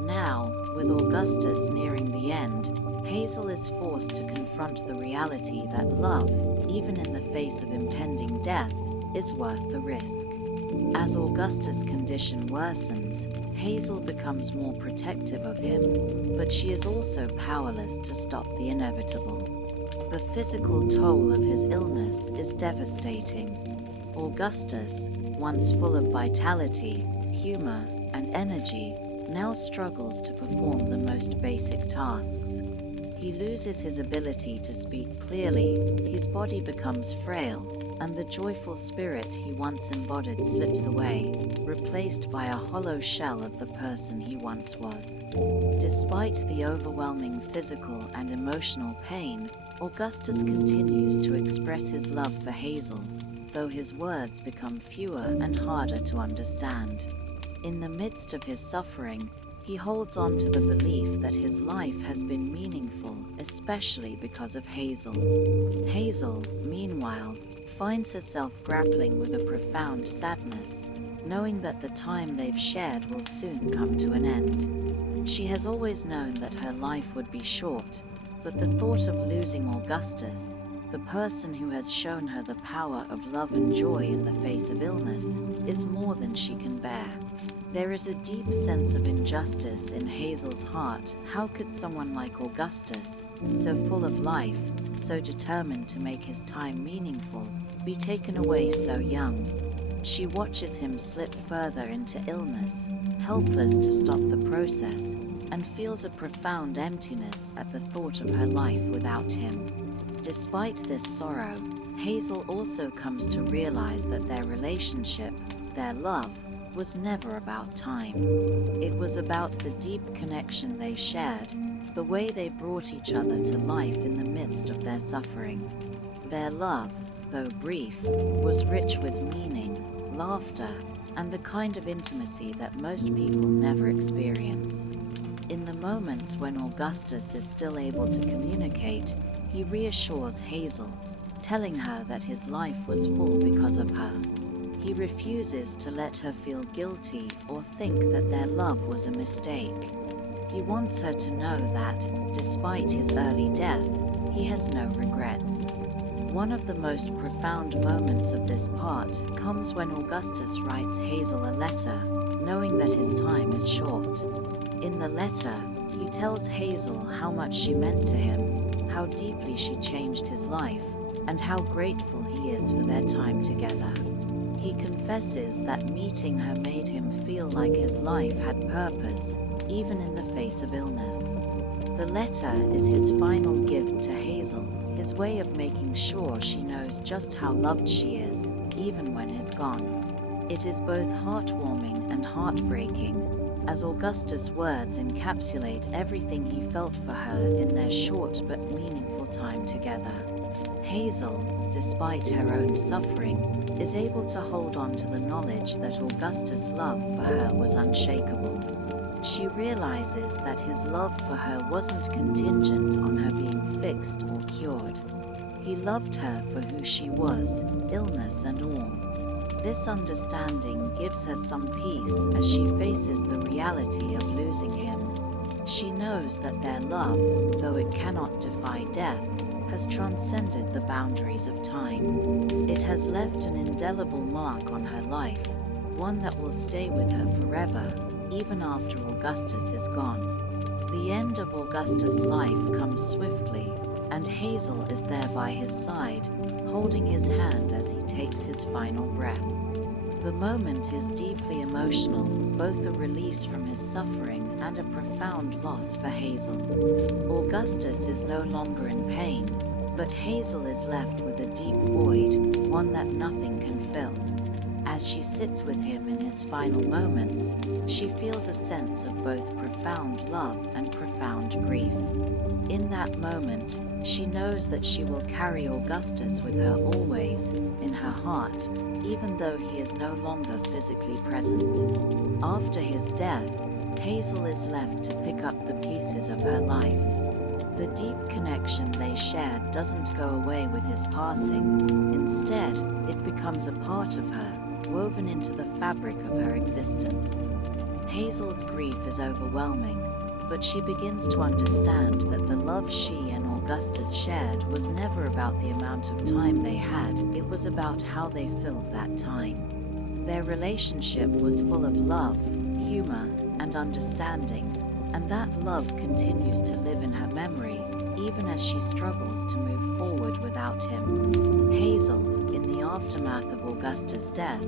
Now, with Augustus nearing the end, Hazel is forced to confront the reality that love, even in the face of impending death, is worth the risk. As Augustus' condition worsens, Hazel becomes more protective of him, but she is also powerless to stop the inevitable. The physical toll of his illness is devastating. Augustus, once full of vitality, humor, and energy, now struggles to perform the most basic tasks. He loses his ability to speak clearly, his body becomes frail, and the joyful spirit he once embodied slips away, replaced by a hollow shell of the person he once was. Despite the overwhelming physical and emotional pain, Augustus continues to express his love for Hazel, though his words become fewer and harder to understand. In the midst of his suffering, he holds on to the belief that his life has been meaningful, especially because of Hazel. Hazel, meanwhile, finds herself grappling with a profound sadness, knowing that the time they've shared will soon come to an end. She has always known that her life would be short, but the thought of losing Augustus, the person who has shown her the power of love and joy in the face of illness, is more than she can bear. There is a deep sense of injustice in Hazel's heart. How could someone like Augustus, so full of life, so determined to make his time meaningful, be taken away so young? She watches him slip further into illness, helpless to stop the process, and feels a profound emptiness at the thought of her life without him. Despite this sorrow, Hazel also comes to realize that their relationship, their love, was never about time. It was about the deep connection they shared, the way they brought each other to life in the midst of their suffering. Their love, though brief, was rich with meaning, laughter, and the kind of intimacy that most people never experience. In the moments when Augustus is still able to communicate, he reassures Hazel, telling her that his life was full because of her. He refuses to let her feel guilty or think that their love was a mistake. He wants her to know that, despite his early death, he has no regrets. One of the most profound moments of this part comes when Augustus writes Hazel a letter, knowing that his time is short. In the letter, he tells Hazel how much she meant to him, how deeply she changed his life, and how grateful he is for their time together. He confesses that meeting her made him feel like his life had purpose, even in the face of illness. The letter is his final gift to Hazel, his way of making sure she knows just how loved she is, even when he's gone. It is both heartwarming and heartbreaking, as Augustus' words encapsulate everything he felt for her in their short but meaningful time together. Hazel, despite her own suffering, is able to hold on to the knowledge that Augustus' love for her was unshakable. She realizes that his love for her wasn't contingent on her being fixed or cured. He loved her for who she was, illness and all. This understanding gives her some peace as she faces the reality of losing him. She knows that their love, though it cannot defy death, has transcended the boundaries of time. It has left an indelible mark on her life, one that will stay with her forever, even after Augustus is gone. The end of Augustus' life comes swiftly, and Hazel is there by his side, holding his hand as he takes his final breath. The moment is deeply emotional, both a release from his suffering and a profound loss for Hazel. Augustus is no longer in pain, but Hazel is left with a deep void, one that nothing can fill. As she sits with him in his final moments, she feels a sense of both profound love and profound grief. In that moment, she knows that she will carry Augustus with her always, in her heart, even though he is no longer physically present. After his death, Hazel is left to pick up the pieces of her life. The deep connection they shared doesn't go away with his passing. Instead, it becomes a part of her, woven into the fabric of her existence. Hazel's grief is overwhelming, but she begins to understand that the love she and Augustus shared was never about the amount of time they had, it was about how they filled that time. Their relationship was full of love, humor, and understanding, and that love continues to live in her memory, even as she struggles to move forward without him. Hazel, in the aftermath of Augustus' death,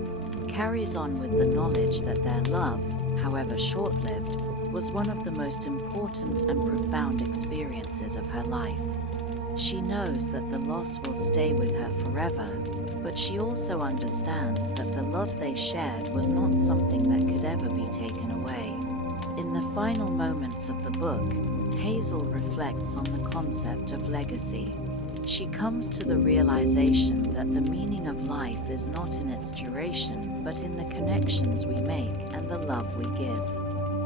carries on with the knowledge that their love, however short-lived, was one of the most important and profound experiences of her life. She knows that the loss will stay with her forever, but she also understands that the love they shared was not something that could ever be taken away. In the final moments of the book, Hazel reflects on the concept of legacy. She comes to the realization that the meaning of life is not in its duration, but in the connections we make and the love we give.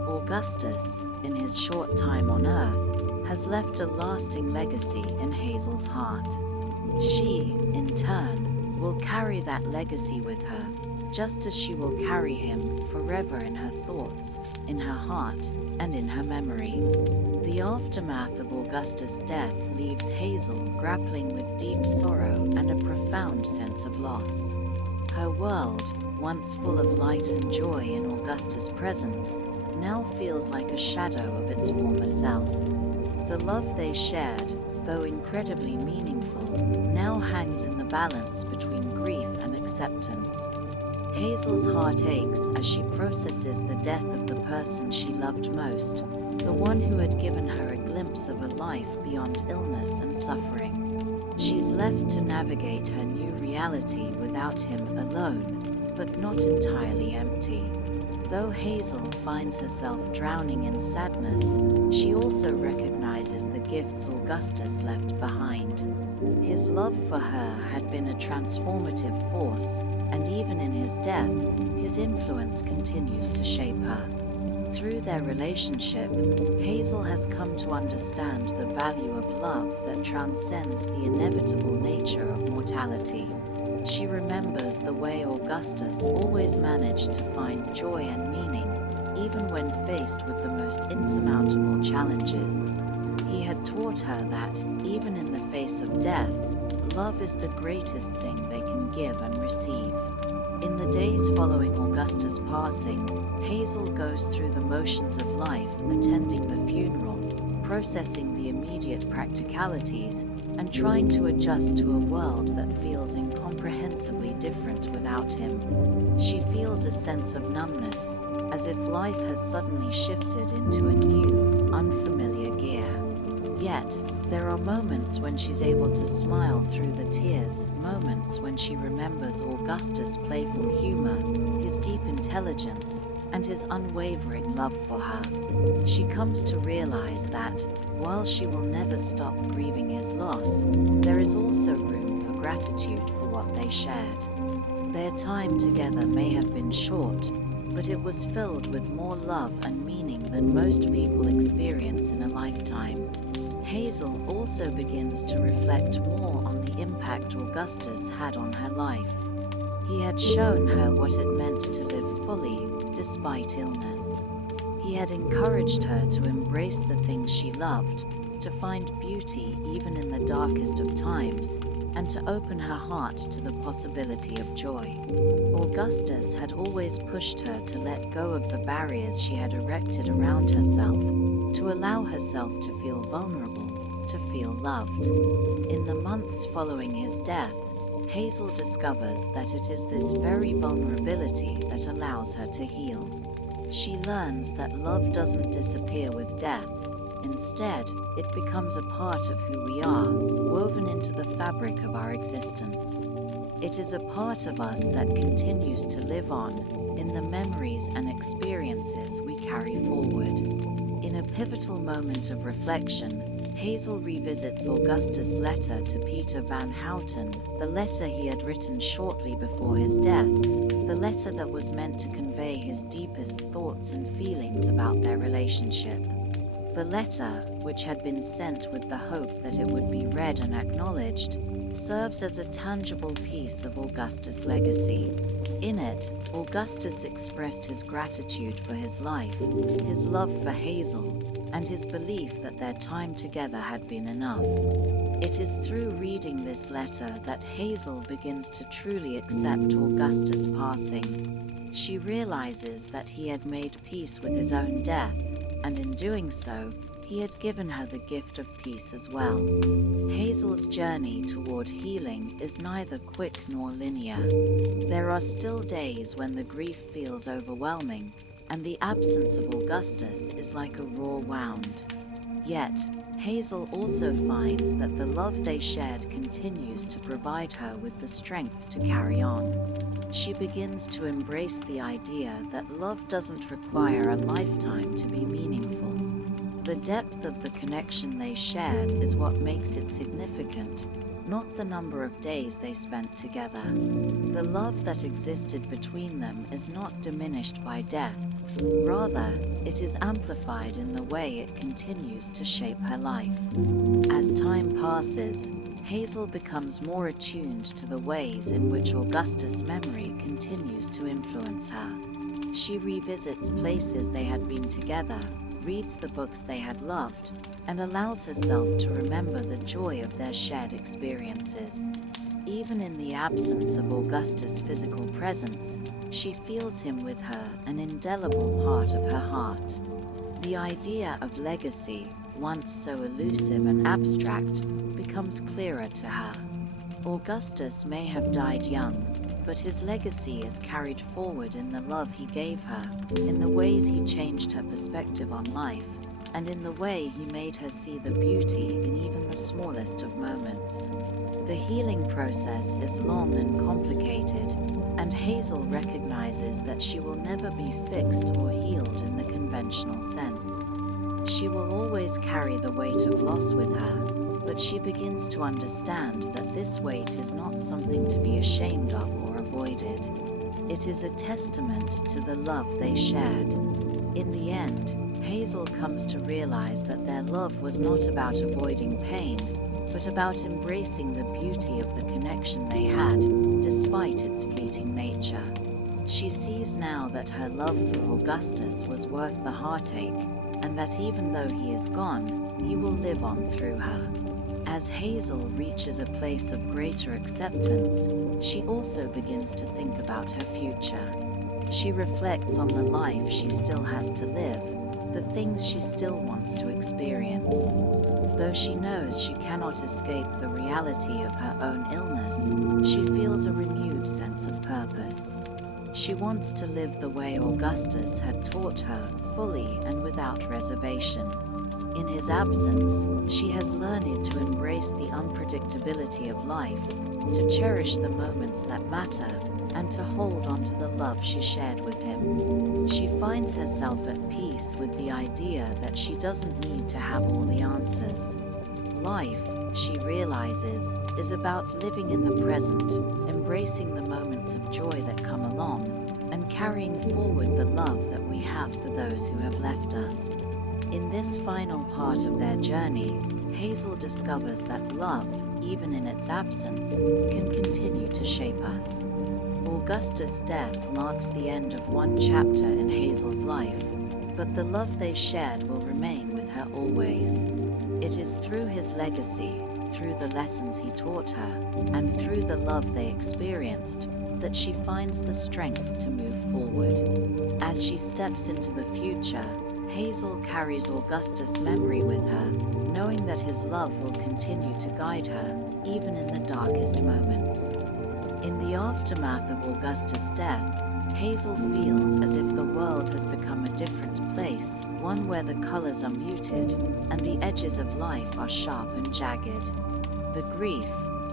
Augustus, in his short time on Earth, has left a lasting legacy in Hazel's heart. She, in turn, will carry that legacy with her, just as she will carry him forever in her thoughts, in her heart, and in her memory. The aftermath of Augustus' death leaves Hazel grappling with deep sorrow and a profound sense of loss. Her world, once full of light and joy in Augustus' presence, now feels like a shadow of its former self. The love they shared, though incredibly meaningful, now hangs in the balance between grief and acceptance. Hazel's heart aches as she processes the death of the person she loved most, the one who had given her a glimpse of a life beyond illness and suffering. She's left to navigate her new reality without him alone, but not entirely empty. Though Hazel finds herself drowning in sadness, she also recognizes the gifts Augustus left behind. His love for her had been a transformative force, and even in his death, his influence continues to shape her. Through their relationship, Hazel has come to understand the value of love that transcends the inevitable nature of mortality. She remembers the way Augustus always managed to find joy and meaning, even when faced with the most insurmountable challenges. He had taught her that, even in the face of death, love is the greatest thing they can give and receive. In the days following Augustus' passing, Hazel goes through the motions of life, attending the funeral, processing the immediate practicalities, and trying to adjust to a world that feels incomprehensibly different without him. She feels a sense of numbness, as if life has suddenly shifted into a new, unfamiliar gear. Yet, there are moments when she's able to smile through the tears, moments when she remembers Augustus' playful humor, his deep intelligence, and his unwavering love for her. She comes to realize that, while she will never stop grieving his loss, there is also room for gratitude for what they shared. Their time together may have been short, but it was filled with more love and meaning than most people experience in a lifetime. Hazel also begins to reflect more on the impact Augustus had on her life. He had shown her what it meant to live fully, despite illness. He had encouraged her to embrace the things she loved, to find beauty even in the darkest of times, and to open her heart to the possibility of joy. Augustus had always pushed her to let go of the barriers she had erected around herself, to allow herself to feel vulnerable, to feel loved. In the months following his death, Hazel discovers that it is this very vulnerability that allows her to heal. She learns that love doesn't disappear with death. Instead, it becomes a part of who we are, woven into the fabric of our existence. It is a part of us that continues to live on in the memories and experiences we carry forward. In a pivotal moment of reflection, Hazel revisits Augustus' letter to Peter Van Houten, the letter he had written shortly before his death, the letter that was meant to convey his deepest thoughts and feelings about their relationship. The letter, which had been sent with the hope that it would be read and acknowledged, serves as a tangible piece of Augustus' legacy. In it, Augustus expressed his gratitude for his life, his love for Hazel, and his belief that their time together had been enough. It is through reading this letter that Hazel begins to truly accept Augustus' passing. She realizes that he had made peace with his own death, and in doing so, he had given her the gift of peace as well. Hazel's journey toward healing is neither quick nor linear. There are still days when the grief feels overwhelming, and the absence of Augustus is like a raw wound. Yet, Hazel also finds that the love they shared continues to provide her with the strength to carry on. She begins to embrace the idea that love doesn't require a lifetime to be meaningful. The depth of the connection they shared is what makes it significant, not the number of days they spent together. The love that existed between them is not diminished by death. Rather, it is amplified in the way it continues to shape her life. As time passes, Hazel becomes more attuned to the ways in which Augustus' memory continues to influence her. She revisits places they had been together, reads the books they had loved, and allows herself to remember the joy of their shared experiences. Even in the absence of Augustus' physical presence, she feels him with her, an indelible part of her heart. The idea of legacy, once so elusive and abstract, becomes clearer to her. Augustus may have died young, but his legacy is carried forward in the love he gave her, in the ways he changed her perspective on life, and in the way he made her see the beauty in even the smallest of moments. The healing process is long and complicated, and Hazel recognizes that she will never be fixed or healed in the conventional sense. She will always carry the weight of loss with her, but she begins to understand that this weight is not something to be ashamed of or avoided. It is a testament to the love they shared. In the end, Hazel comes to realize that their love was not about avoiding pain, but about embracing the beauty of the connection they had, despite its fleeting nature. She sees now that her love for Augustus was worth the heartache, and that even though he is gone, he will live on through her. As Hazel reaches a place of greater acceptance, she also begins to think about her future. She reflects on the life she still has to live, the things she still wants to experience. Though she knows she cannot escape the reality of her own illness, she feels a renewed sense of purpose. She wants to live the way Augustus had taught her, fully and without reservation. In his absence, she has learned to embrace the unpredictability of life, to cherish the moments that matter, and to hold on to the love she shared with him. She finds herself at peace with the idea that she doesn't need to have all the answers. Life, she realizes, is about living in the present, embracing the moments of joy that come along, and carrying forward the love that we have for those who have left us. In this final part of their journey, Hazel discovers that love, even in its absence, can continue to shape us. Augustus' death marks the end of one chapter in Hazel's life, but the love they shared will remain with her always. It is through his legacy, through the lessons he taught her, and through the love they experienced, that she finds the strength to move forward. As she steps into the future, Hazel carries Augustus' memory with her, knowing that his love will continue to guide her, even in the darkest moments. In the aftermath of Augustus' death, Hazel feels as if the world has become a different place, one where the colors are muted and the edges of life are sharp and jagged. The grief,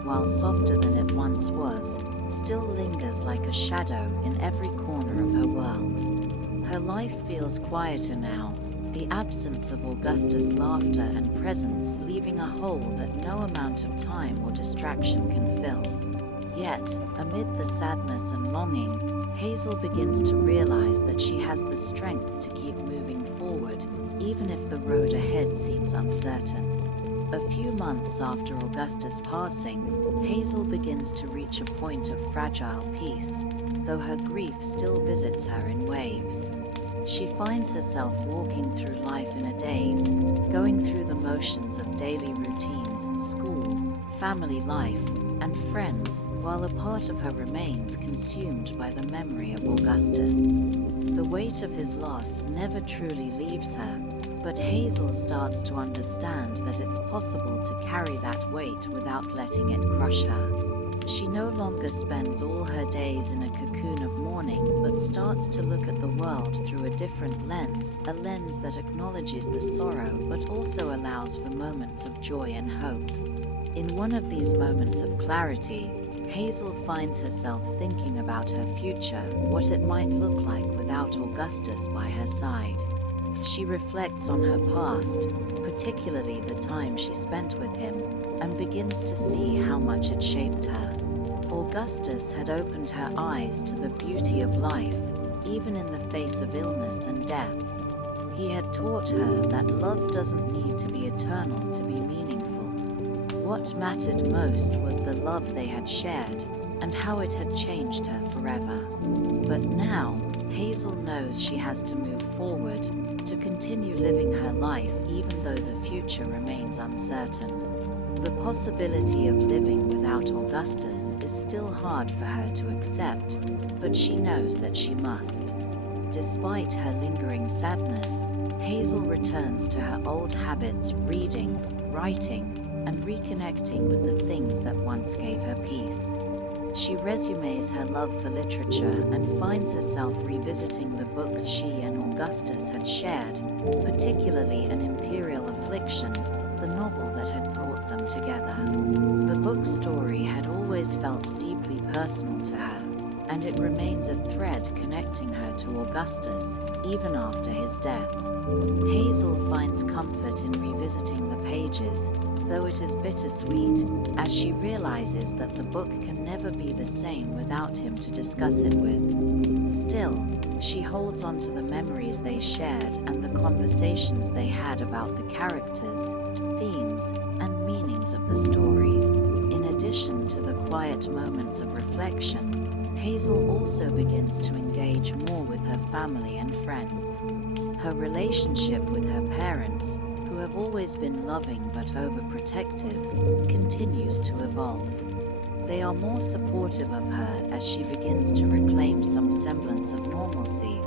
while softer than it once was, still lingers like a shadow in every corner of her world. Her life feels quieter now, the absence of Augustus' laughter and presence leaving a hole that no amount of time or distraction can fill. Yet, amid the sadness and longing, Hazel begins to realize that she has the strength to keep moving forward, even if the road ahead seems uncertain. A few months after Augustus' passing, Hazel begins to reach a point of fragile peace, though her grief still visits her in waves. She finds herself walking through life in a daze, going through the motions of daily routines, school, family life, and friends, while a part of her remains consumed by the memory of Augustus. The weight of his loss never truly leaves her, but Hazel starts to understand that it's possible to carry that weight without letting it crush her. She no longer spends all her days in a cocoon of mourning, but starts to look at the world through a different lens, a lens that acknowledges the sorrow but also allows for moments of joy and hope. In one of these moments of clarity, Hazel finds herself thinking about her future, what it might look like without Augustus by her side. She reflects on her past, particularly the time she spent with him, and begins to see how much it shaped her. Augustus had opened her eyes to the beauty of life, even in the face of illness and death. He had taught her that love doesn't need to be eternal to be meaningful. What mattered most was the love they had shared and how it had changed her forever. But now, Hazel knows she has to move forward, to continue living her life even though the future remains uncertain. The possibility of living without Augustus is still hard for her to accept, but she knows that she must. Despite her lingering sadness, Hazel returns to her old habits, reading, writing, and reconnecting with the things that once gave her peace. She resumes her love for literature and finds herself revisiting the books she and Augustus had shared, particularly An Imperial Affliction, the novel that had brought them together. The book's story had always felt deeply personal to her, and it remains a thread connecting her to Augustus, even after his death. Hazel finds comfort in revisiting the pages, though it is bittersweet, as she realizes that the book can never be the same without him to discuss it with. Still, she holds on to the memories they shared and the conversations they had about the characters, themes, and meanings of the story. In addition to the quiet moments of reflection, Hazel also begins to engage more with her family and friends. Her relationship with her parents, who have always been loving but overprotective, continues to evolve. They are more supportive of her as she begins to reclaim some semblance of normalcy,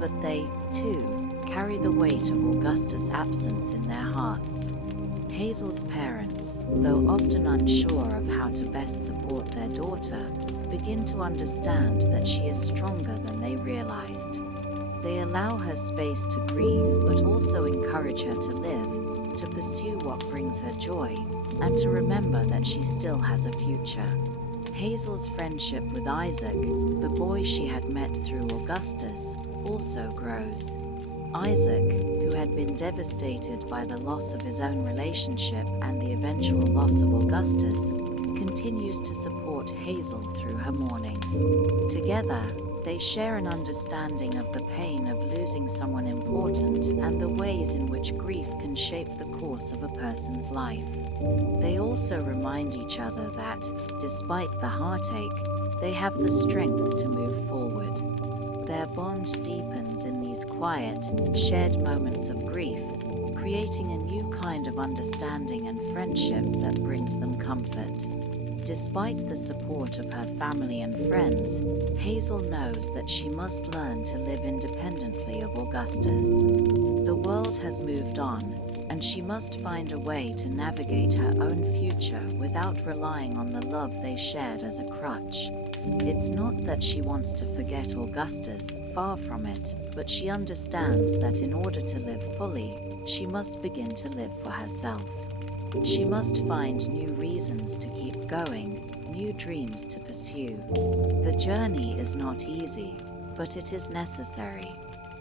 but they, too, carry the weight of Augustus' absence in their hearts. Hazel's parents, though often unsure of how to best support their daughter, begin to understand that she is stronger than they realized. They allow her space to grieve, but also encourage her to live, to pursue what brings her joy, and to remember that she still has a future. Hazel's friendship with Isaac, the boy she had met through Augustus, also grows. Isaac, who had been devastated by the loss of his own relationship and the eventual loss of Augustus, continues to support Hazel through her mourning. Together, they share an understanding of the pain of losing someone important and the ways in which grief can shape the course of a person's life. They also remind each other that, despite the heartache, they have the strength to move forward. Their bond deepens in these quiet, shared moments of grief, creating a new kind of understanding and friendship that brings them comfort. Despite the support of her family and friends, Hazel knows that she must learn to live independently of Augustus. The world has moved on, and she must find a way to navigate her own future without relying on the love they shared as a crutch. It's not that she wants to forget Augustus, far from it, but she understands that in order to live fully, she must begin to live for herself. She must find new reasons to keep going, new dreams to pursue. The journey is not easy, but it is necessary.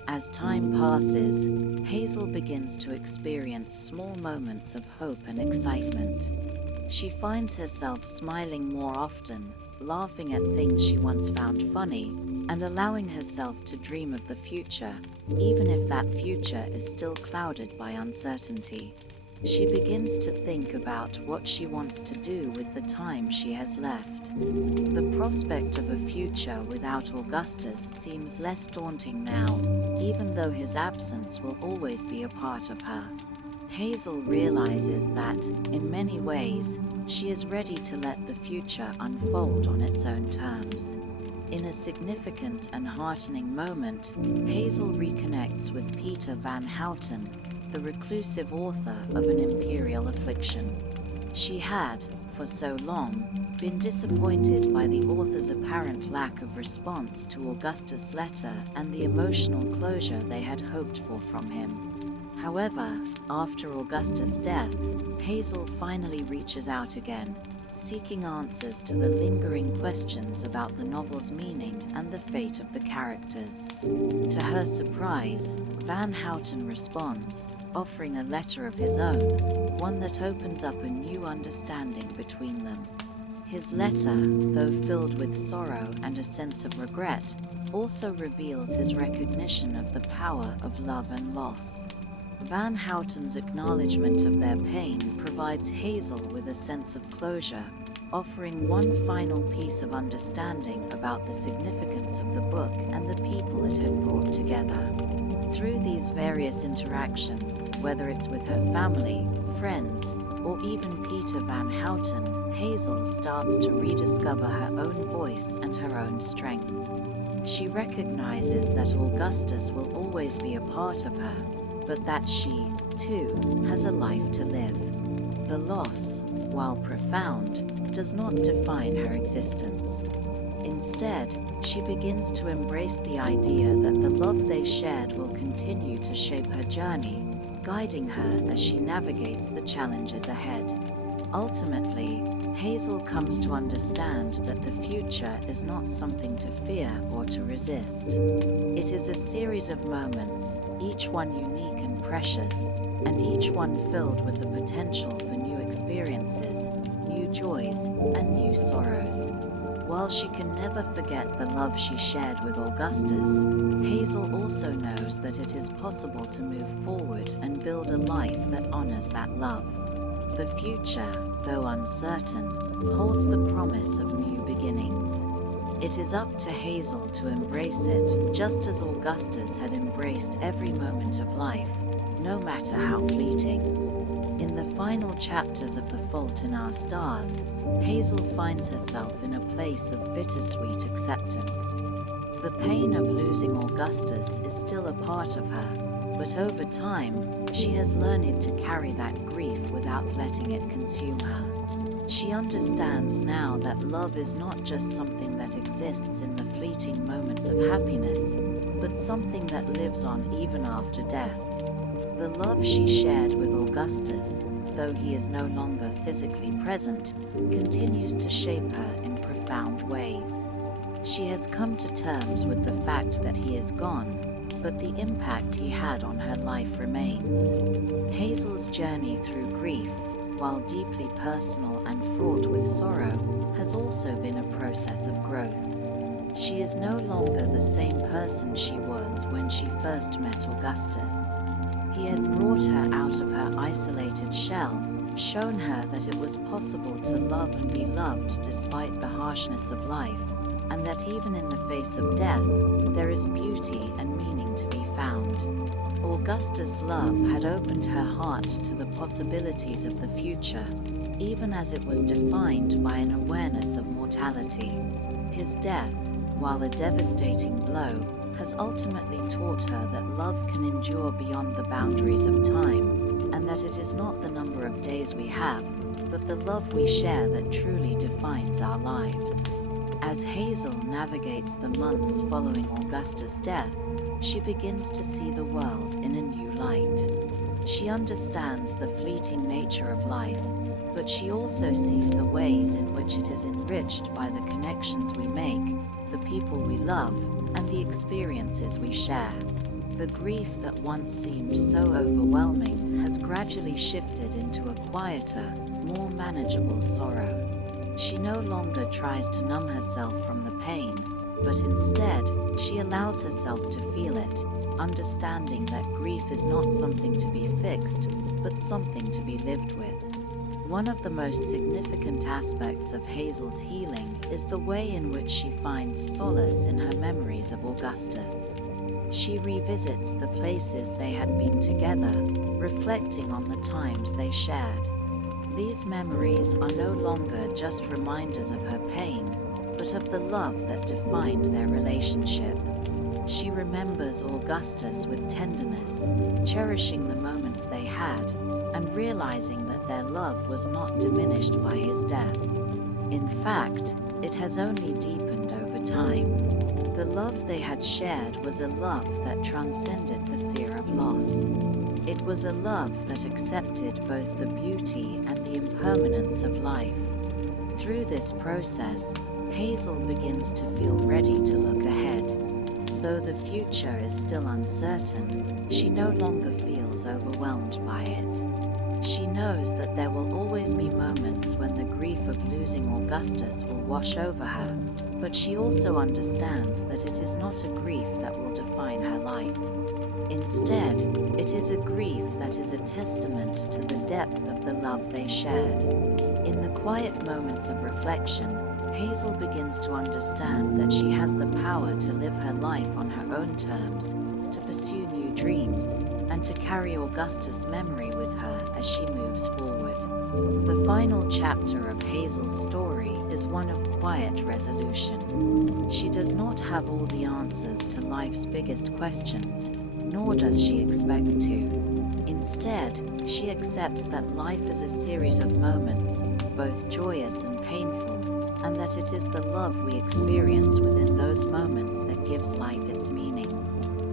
As time passes, Hazel begins to experience small moments of hope and excitement. She finds herself smiling more often, laughing at things she once found funny, and allowing herself to dream of the future, even if that future is still clouded by uncertainty. She begins to think about what she wants to do with the time she has left. The prospect of a future without Augustus seems less daunting now, even though his absence will always be a part of her. Hazel realizes that, in many ways, she is ready to let the future unfold on its own terms. In a significant and heartening moment, Hazel reconnects with Peter Van Houten, the reclusive author of An Imperial Affliction. She had, for so long, been disappointed by the author's apparent lack of response to Augustus' letter and the emotional closure they had hoped for from him. However, after Augustus' death, Hazel finally reaches out again, seeking answers to the lingering questions about the novel's meaning and the fate of the characters. To her surprise, Van Houten responds, offering a letter of his own, one that opens up a new understanding between them. His letter, though filled with sorrow and a sense of regret, also reveals his recognition of the power of love and loss. Van Houten's acknowledgement of their pain provides Hazel with a sense of closure, offering one final piece of understanding about the significance of the book and the people it had brought together. Through these various interactions, whether it's with her family, friends, or even Peter Van Houten, Hazel starts to rediscover her own voice and her own strength. She recognizes that Augustus will always be a part of her, but that she, too, has a life to live. The loss, while profound, does not define her existence. Instead, she begins to embrace the idea that the love they shared will continue to shape her journey, guiding her as she navigates the challenges ahead. Ultimately, Hazel comes to understand that the future is not something to fear or to resist. It is a series of moments, each one unique and precious, and each one filled with the potential for new experiences, new joys, and new sorrows. While she can never forget the love she shared with Augustus, Hazel also knows that it is possible to move forward and build a life that honors that love. The future, though uncertain, holds the promise of new beginnings. It is up to Hazel to embrace it, just as Augustus had embraced every moment of life, no matter how fleeting. In the final chapters of The Fault in Our Stars, Hazel finds herself in a place of bittersweet acceptance. The pain of losing Augustus is still a part of her, but over time, she has learned to carry that grief without letting it consume her. She understands now that love is not just something that exists in the fleeting moments of happiness, but something that lives on even after death. The love she shared with Augustus, though he is no longer physically present, continues to shape her in profound ways. She has come to terms with the fact that he is gone, but the impact he had on her life remains. Hazel's journey through grief, while deeply personal and fraught with sorrow, has also been a process of growth. She is no longer the same person she was when she first met Augustus. He had brought her out of her isolated shell, shown her that it was possible to love and be loved despite the harshness of life, and that even in the face of death, there is beauty and meaning to be found. Augustus' love had opened her heart to the possibilities of the future, even as it was defined by an awareness of mortality. His death, while a devastating blow, has ultimately taught her that love can endure beyond the boundaries of time, and that it is not the number of days we have, but the love we share that truly defines our lives. As Hazel navigates the months following Augustus' death, she begins to see the world in a new light. She understands the fleeting nature of life, but she also sees the ways in which it is enriched by the connections we make, the people we love, and the experiences we share. The grief that once seemed so overwhelming has gradually shifted into a quieter, more manageable sorrow. She no longer tries to numb herself from the pain, but instead, she allows herself to feel it, understanding that grief is not something to be fixed, but something to be lived with. One of the most significant aspects of Hazel's healing is the way in which she finds solace in her memories of Augustus. She revisits the places they had been together, reflecting on the times they shared. These memories are no longer just reminders of her pain, but of the love that defined their relationship. She remembers Augustus with tenderness, cherishing the moments they had, and realizing that their love was not diminished by his death. In fact, it has only deepened over time. The love they had shared was a love that transcended the fear of loss. It was a love that accepted both the beauty and the impermanence of life. Through this process, Hazel begins to feel ready to look ahead. Though the future is still uncertain, she no longer feels overwhelmed by it. She knows that there will always be moments when the grief of losing Augustus will wash over her, but she also understands that it is not a grief that will define her life. Instead, it is a grief that is a testament to the depth of the love they shared. In the quiet moments of reflection, Hazel begins to understand that she has the power to live her life on her own terms, to pursue new dreams, and to carry Augustus' memory with her as she moves forward. The final chapter of Hazel's story is one of quiet resolution. She does not have all the answers to life's biggest questions, nor does she expect to. Instead, she accepts that life is a series of moments, both joyous and painful, and that it is the love we experience within those moments that gives life its meaning.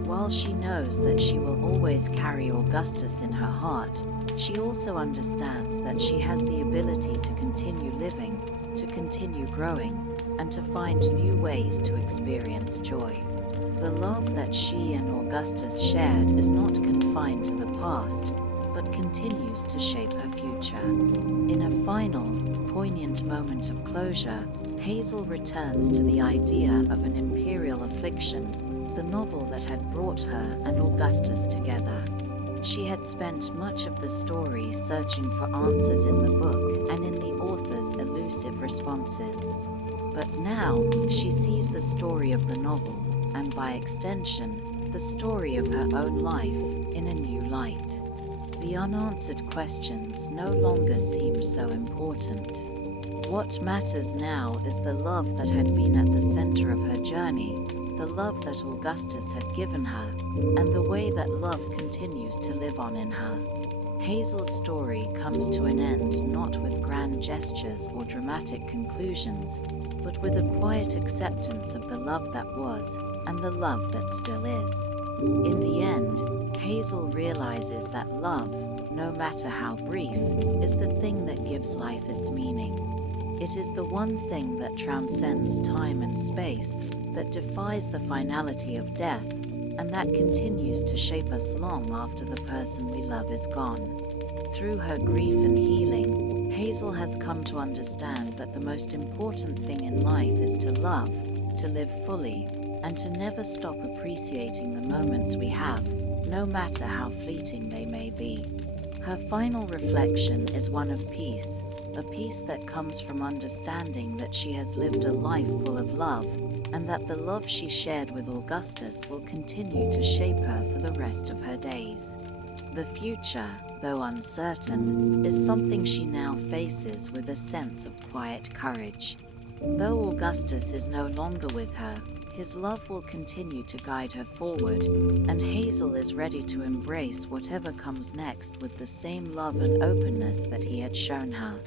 While she knows that she will always carry Augustus in her heart, she also understands that she has the ability to continue living, to continue growing, and to find new ways to experience joy. The love that she and Augustus shared is not confined to the past, but continues to shape her future. In a final, poignant moment of closure, Hazel returns to the idea of an imperial affliction, the novel that had brought her and Augustus together. She had spent much of the story searching for answers in the book and in the author's elusive responses. But now, she sees the story of the novel, and by extension, the story of her own life, in a new light. The unanswered questions no longer seem so important. What matters now is the love that had been at the center of her journey, the love that Augustus had given her, and the way that love continues to live on in her. Hazel's story comes to an end not with grand gestures or dramatic conclusions, but with a quiet acceptance of the love that was and the love that still is. In the end, Hazel realizes that love, no matter how brief, is the thing that gives life its meaning. It is the one thing that transcends time and space, that defies the finality of death, and that continues to shape us long after the person we love is gone. Through her grief and healing, Hazel has come to understand that the most important thing in life is to love, to live fully, and to never stop appreciating the moments we have, no matter how fleeting they may be. Her final reflection is one of peace, a peace that comes from understanding that she has lived a life full of love, and that the love she shared with Augustus will continue to shape her for the rest of her days. The future, though uncertain, is something she now faces with a sense of quiet courage. Though Augustus is no longer with her, his love will continue to guide her forward, and Hazel is ready to embrace whatever comes next with the same love and openness that he had shown her.